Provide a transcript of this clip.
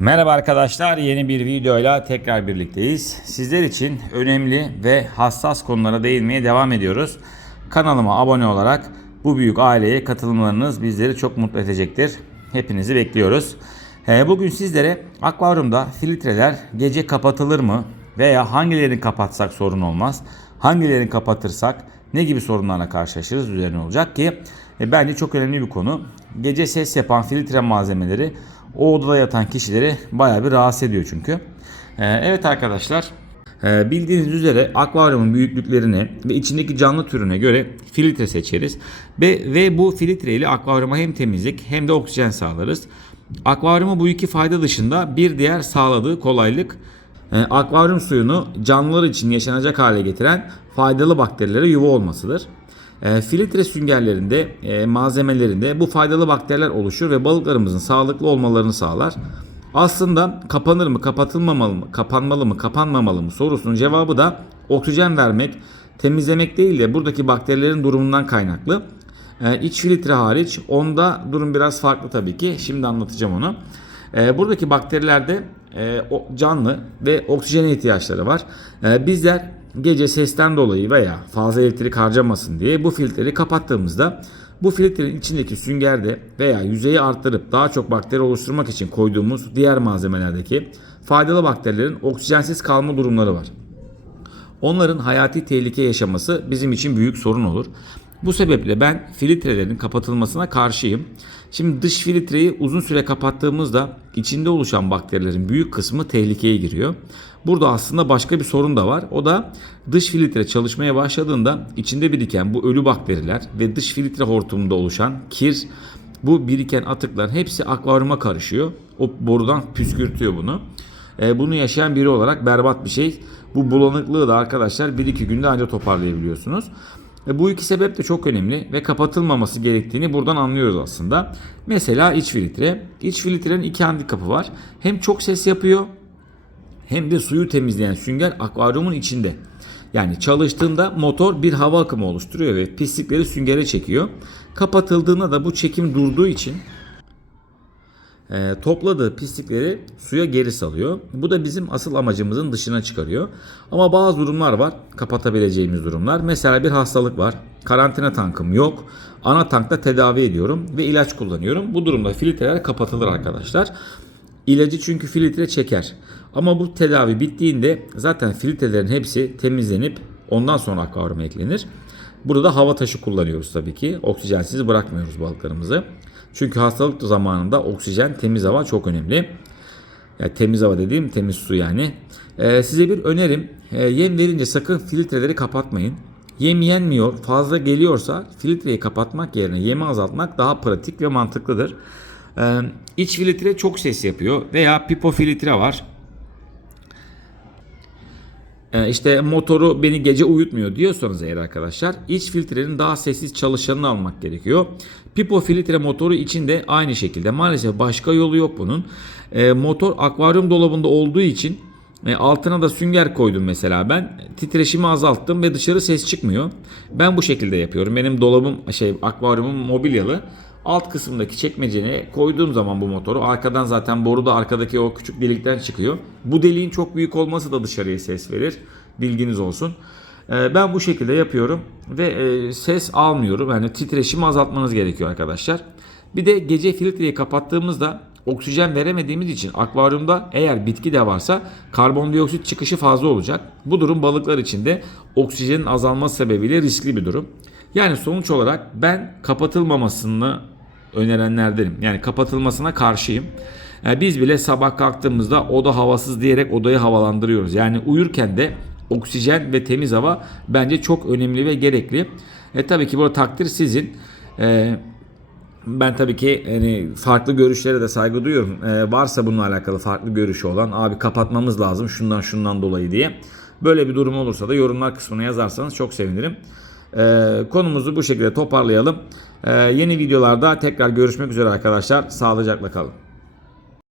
Merhaba arkadaşlar, yeni bir videoyla tekrar birlikteyiz. Sizler için önemli ve hassas konulara değinmeye devam ediyoruz. Kanalıma abone olarak bu büyük aileye katılımlarınız bizleri çok mutlu edecektir. Hepinizi bekliyoruz. Ee, Bugün sizlere akvaryumda filtreler gece kapatılır mı veya hangilerini kapatsak sorun olmaz, hangilerini kapatırsak ne gibi sorunlarla karşılaşırız üzerine olacak ki e, bence çok önemli bir konu. Gece ses yapan filtre malzemeleri o odada yatan kişileri bayağı bir rahatsız ediyor çünkü. Ee, evet arkadaşlar ee, bildiğiniz üzere akvaryumun büyüklüklerine ve içindeki canlı türüne göre filtre seçeriz. Ve, ve bu filtre ile akvaryuma hem temizlik hem de oksijen sağlarız. Akvaryuma bu iki fayda dışında bir diğer sağladığı kolaylık e, akvaryum suyunu canlılar için yaşanacak hale getiren faydalı bakterilere yuva olmasıdır. E, filtre süngerlerinde, e, malzemelerinde bu faydalı bakteriler oluşur ve balıklarımızın sağlıklı olmalarını sağlar. Aslında kapanır mı, kapatılmamalı mı, kapanmalı mı, kapanmamalı mı sorusunun cevabı da oksijen vermek, temizlemek değil de buradaki bakterilerin durumundan kaynaklı. E, iç filtre hariç onda durum biraz farklı tabii ki. Şimdi anlatacağım onu. E, buradaki bakterilerde e, canlı ve oksijene ihtiyaçları var. E, bizler gece sesten dolayı veya fazla elektrik harcamasın diye bu filtreyi kapattığımızda bu filtrenin içindeki süngerde veya yüzeyi arttırıp daha çok bakteri oluşturmak için koyduğumuz diğer malzemelerdeki faydalı bakterilerin oksijensiz kalma durumları var. Onların hayati tehlike yaşaması bizim için büyük sorun olur. Bu sebeple ben filtrelerin kapatılmasına karşıyım. Şimdi dış filtreyi uzun süre kapattığımızda içinde oluşan bakterilerin büyük kısmı tehlikeye giriyor. Burada aslında başka bir sorun da var. O da dış filtre çalışmaya başladığında içinde biriken bu ölü bakteriler ve dış filtre hortumunda oluşan kir bu biriken atıkların hepsi akvaryuma karışıyor. O borudan püskürtüyor bunu. E, bunu yaşayan biri olarak berbat bir şey. Bu bulanıklığı da arkadaşlar 1-2 günde ancak toparlayabiliyorsunuz. E, bu iki sebep de çok önemli ve kapatılmaması gerektiğini buradan anlıyoruz aslında. Mesela iç filtre. İç filtrenin iki handikapı var. Hem çok ses yapıyor hem de suyu temizleyen sünger akvaryumun içinde. Yani çalıştığında motor bir hava akımı oluşturuyor ve pislikleri süngere çekiyor. Kapatıldığında da bu çekim durduğu için e, topladığı pislikleri suya geri salıyor. Bu da bizim asıl amacımızın dışına çıkarıyor. Ama bazı durumlar var kapatabileceğimiz durumlar. Mesela bir hastalık var. Karantina tankım yok. Ana tankta tedavi ediyorum ve ilaç kullanıyorum. Bu durumda filtreler kapatılır arkadaşlar. İlacı çünkü filtre çeker. Ama bu tedavi bittiğinde zaten filtrelerin hepsi temizlenip ondan sonra akvaryuma eklenir. Burada da hava taşı kullanıyoruz tabii ki. Oksijensiz bırakmıyoruz balıklarımızı. Çünkü hastalık zamanında oksijen, temiz hava çok önemli. Yani temiz hava dediğim temiz su yani. Ee, size bir önerim. Ee, yem verince sakın filtreleri kapatmayın. Yem yenmiyor, fazla geliyorsa filtreyi kapatmak yerine yemi azaltmak daha pratik ve mantıklıdır. Ee, iç filtre çok ses yapıyor veya pipo filtre var. Ee, işte motoru beni gece uyutmuyor diyorsanız eğer arkadaşlar iç filtrenin daha sessiz çalışanını almak gerekiyor. Pipo filtre motoru içinde aynı şekilde maalesef başka yolu yok bunun. Ee, motor akvaryum dolabında olduğu için e, altına da sünger koydum mesela ben. Titreşimi azalttım ve dışarı ses çıkmıyor. Ben bu şekilde yapıyorum. Benim dolabım şey akvaryumum mobilyalı. Alt kısımdaki çekmeceye koyduğum zaman bu motoru arkadan zaten boru da arkadaki o küçük delikten çıkıyor. Bu deliğin çok büyük olması da dışarıya ses verir. Bilginiz olsun. Ee, Ben bu şekilde yapıyorum ve e, ses almıyorum. Yani titreşimi azaltmanız gerekiyor arkadaşlar. Bir de gece filtreyi kapattığımızda oksijen veremediğimiz için akvaryumda eğer bitki de varsa karbondioksit çıkışı fazla olacak. Bu durum balıklar için de oksijenin azalması sebebiyle riskli bir durum. Yani sonuç olarak ben kapatılmamasını önerenlerdenim. Yani kapatılmasına karşıyım. Yani biz bile sabah kalktığımızda oda havasız diyerek odayı havalandırıyoruz. Yani uyurken de oksijen ve temiz hava bence çok önemli ve gerekli. E tabii ki burada takdir sizin. E, ben tabii ki hani farklı görüşlere de saygı duyuyorum. Ee, varsa bununla alakalı farklı görüşü olan abi kapatmamız lazım şundan şundan dolayı diye. Böyle bir durum olursa da yorumlar kısmına yazarsanız çok sevinirim. Ee, konumuzu bu şekilde toparlayalım. Ee, yeni videolarda tekrar görüşmek üzere arkadaşlar. Sağlıcakla kalın.